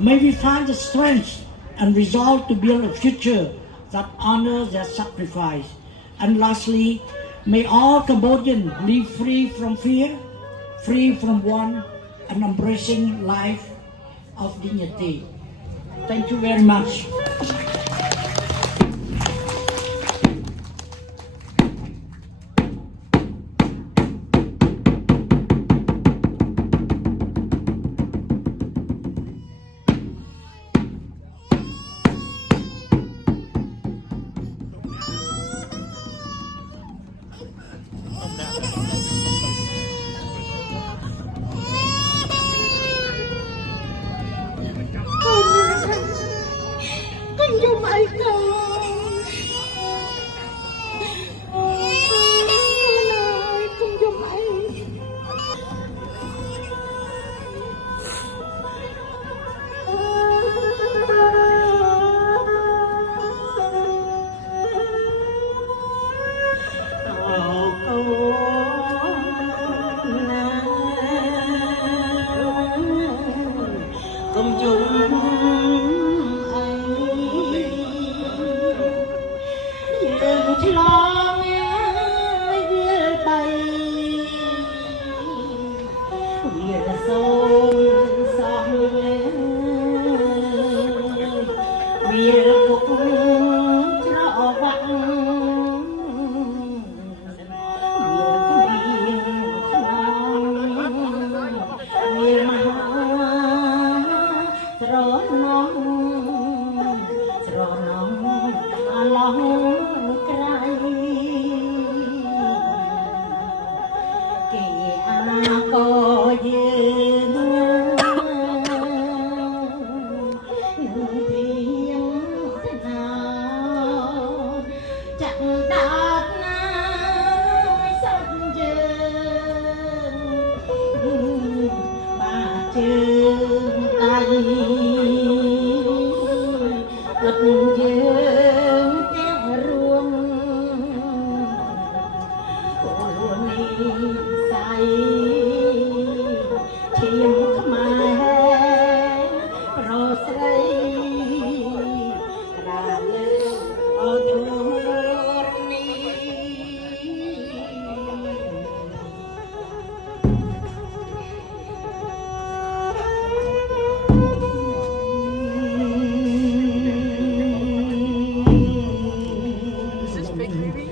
May we find the strength and resolve to build a future that honors their sacrifice. And lastly, may all Cambodians live free from fear, free from want, and embracing life of dignity. Thank you very much. Con vô mày con ơi, con vô mày con dùng cho lo nghe bay vì là sông sông vì là cuộc trọ vắng vì mà trọ nong lòng có duyên thiên thế nào chẳng đạt nơi sông trường mà trường tay gật dương tiếng ruộng của say chim mai rosary ra lên ở thương ni Is this fake baby?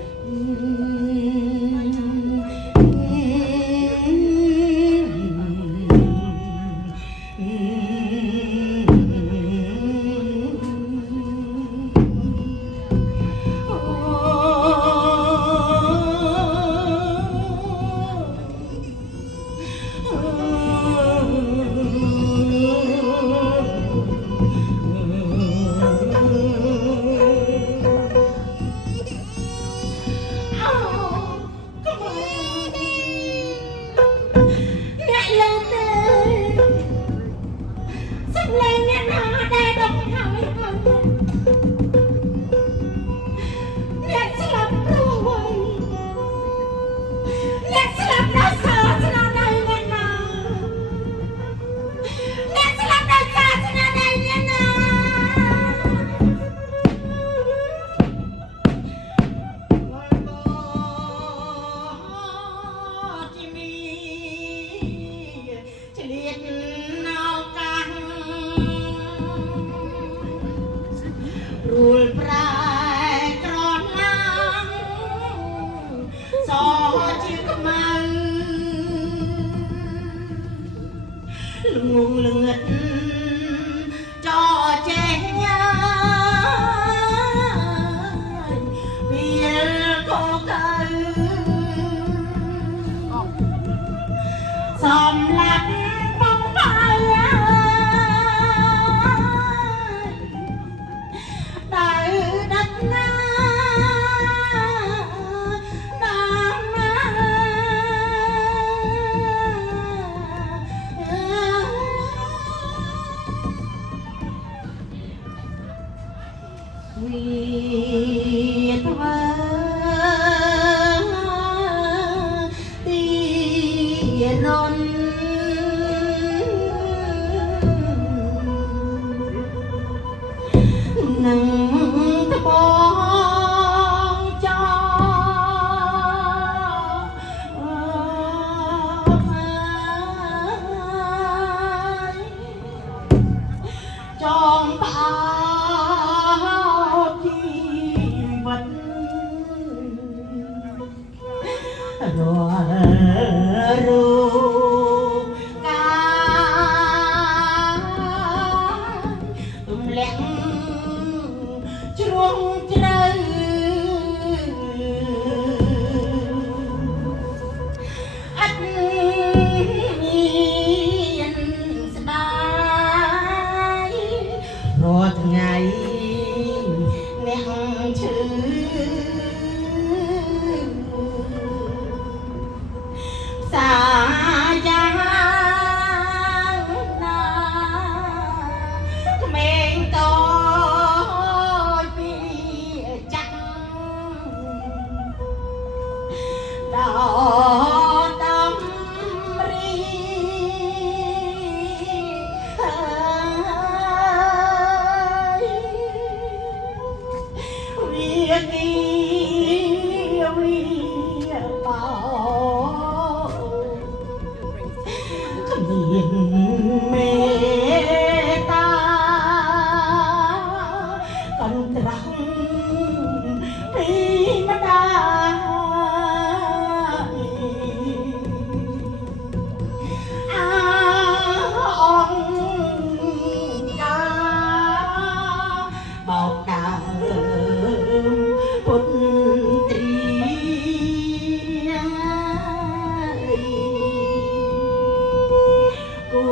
Rùi prai tròn nắng gió chiếc măng lưng lưng cho che nhau vì cô cây xòm lạc bóng bay đại đất na Việt tiền non បោជីវិតរស់រូបកាទម្លាក់ជ្រុងជ្រៅអត់មានស្ដាយរាល់ថ្ងៃអ្នកឈឺសាយ៉ាងណាក្មេងតូចពីចាក់ដល់តំរីវាទីវាបោគ្មានមេត្តាកន្ត្រាំពីម្ដាយអង្គកាបោកដើមពុទ្ធត្រីគួ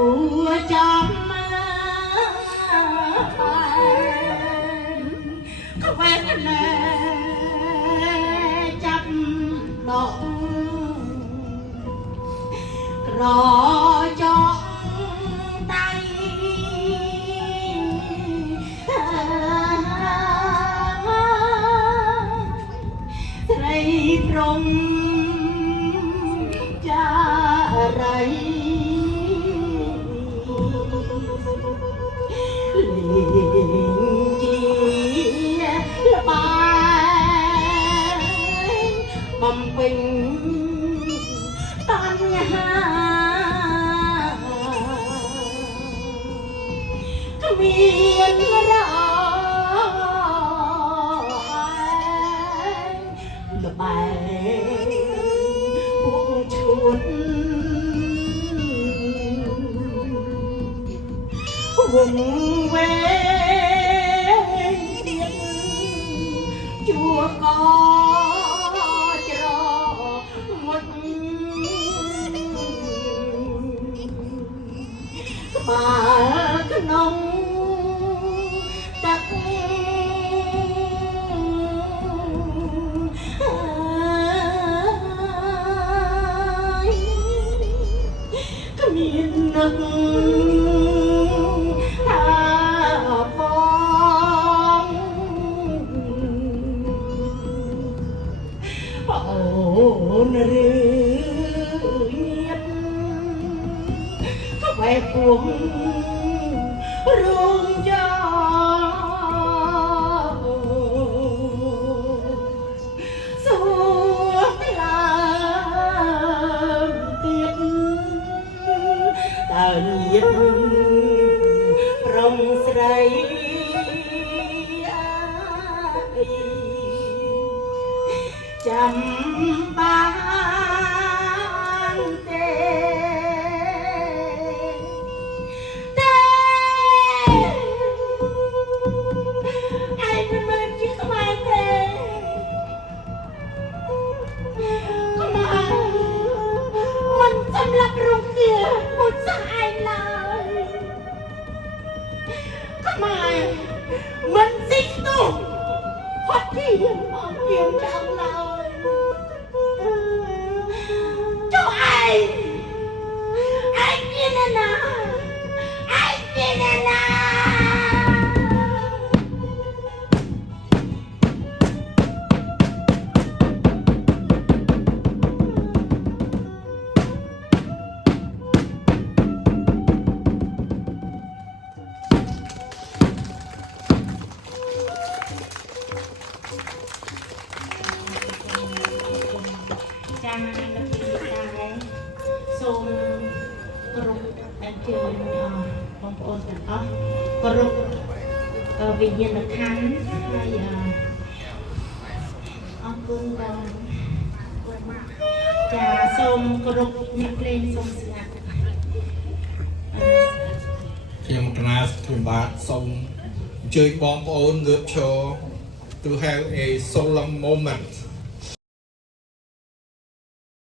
រចាំក្វែងណែចាប់ដកក្រចកដៃស្រីព្រំចារីលេងជាល្បែងបំពេញតណ្ហាគ្មានរអល្បែងពួកឈួនវងវែងទៀតជួកច្រមុតក្បាលក្នុងទឹកគ្មាននឹកថាបងអូនឬញាតក្បែរពួងរោងយ៉ាសួរថ្លើមទៀតតើញាតប្រុងស្រីចាំបានទេឯងមិនជាក្បែរទេខ្មែរមិនសម្លាប់រង្គាមុនសាឯងឡើយខ្មែរមិនស៊ីទូហត់ពីមកៀងចោលឡើយចុះឯងជាអ្នកណាឯងជាអ្នកណាចាំនៅទីដែរសូមគោរពអញ្ជើញបងប្អូនទាំងអស់គោរព វិញ្ញាណក្ខន្ធហើយអរគុណបងចាសូមគោរពអ្នកភ្លេងសូមស្ងាត់ខ្ញុំកណាខ្ញុំបាទសូមអញ្ជើញបងប្អូនងើបឈរ to have a solemn moment